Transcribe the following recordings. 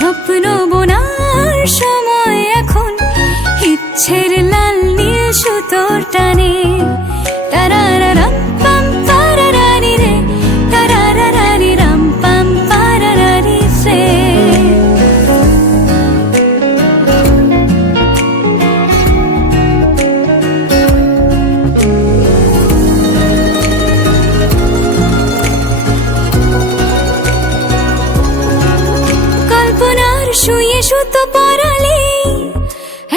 স্বপ্ন বোনার সময় এখন, ইচ্ছের লাল নীল সুতোর টানে। তারারারাম পাম পারারারি রে, তারারারারি রাম পাম পারারারি রে। কল্পনার শুয়ে সুতো পরালে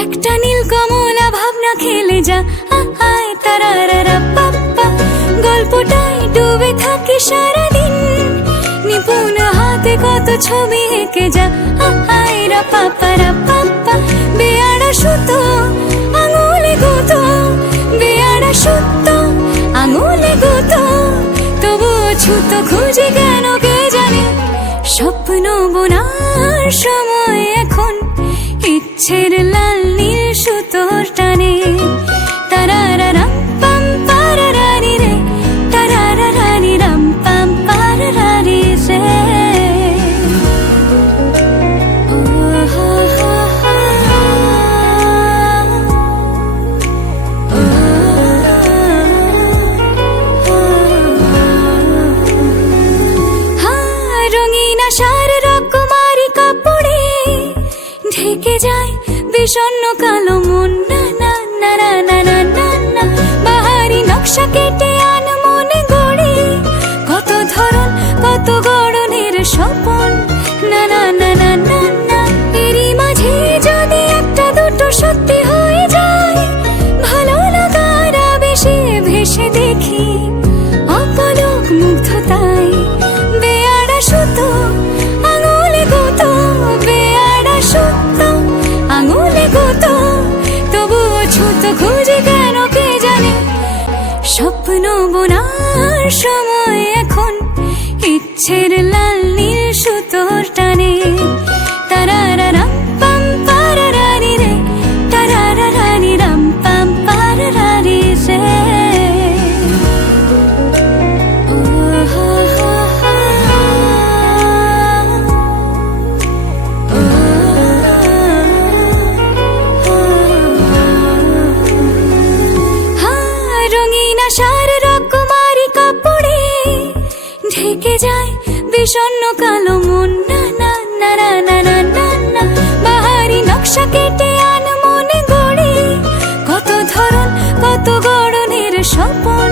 একটা নীল কমলা ভাবনা খেলে যা। আয় তারারারা পাপ্পা, গল্পটায় ডুবে থাকি সারাদিন, নিপুণ হাতে কত ছবি এঁকে যা। আয় রা পাপ্পা রা পাপ্পা, বেয়ারা সুতো আঙুলে গুতো, বেয়ারা সুতো আঙুলে গুতো, তবুও ছুতো খুঁজে কেন কে জানে। স্বপ্ন বোনার সময় এখন, ইচ্ছের লাল নীল সুতোর টানে। তারারারাম পাম পারারারি রে, তারারারারি রাম পাম পারারারি রে। ও হা হা হা, ও হা, রঙিন আশার রকমারি কাপড়ে ঢেকে যায় বিষণ্ণ কালো মন। না না না না না না না না, বাহারি নকশা কেটে আন মনে গড়ে, কত ধরন কত গড়নের স্বপন। না না না না না না, এরই মাঝে যদি একটা দুটো সত্যি হয়ে যায়, ভালো লাগার আবেশে ভেসে দেখি অপলক মুগ্ধতায়। বেয়ারা সুতো আঙুলে গুতো, বেয়ারা সুতো আঙুলে গুতো, তবুও ছুতো খুঁজে কেন কে জানে। স্বপ্ন বোনার সময় এখন, ইচ্ছের লাল নীল সুতোর টানে। তারারারাম পাম পারারারি রে, তারারারারি রাম পাম পারারারি রে। ও হা হা হা, ও হা, রঙিন আশার রকমারি কাপড়ে ঢেকে যায় বিষণ্ণ কালো মন। না না না না না না না না, বাহারি নকশা কেটে আন মনে গড়ে, কত ধরন কত গড়নের স্বপন।